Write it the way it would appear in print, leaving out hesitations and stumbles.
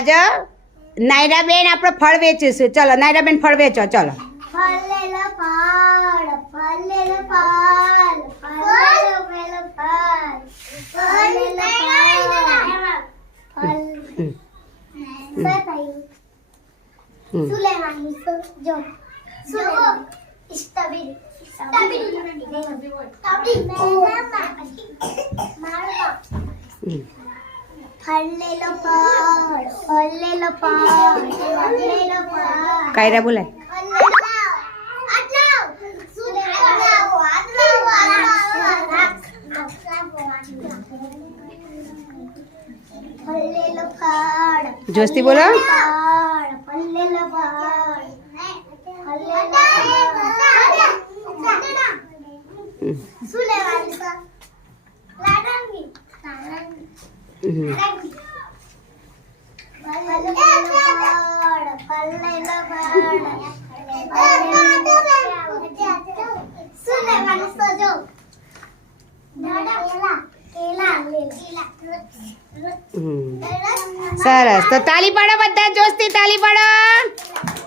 આજ નાયરા બેન આપણે ફળ વેચીશું. ચલો નાયરા બેન ફળ વેચો. ચલો ફલેલો ફળ ફલેલો ફળ ફલેલો ફળ ફલેલો ફળ શું લેવાનું જો સ્ટ્રોબેરી ફલેલો ફળ ફલેલો ફળ ફલેલો ફળ કાયરા બોલાય. જોસ્તી બોલો. સરસ. તો તાલી પાડો બધા, જોસ્તી તાલી પાડો.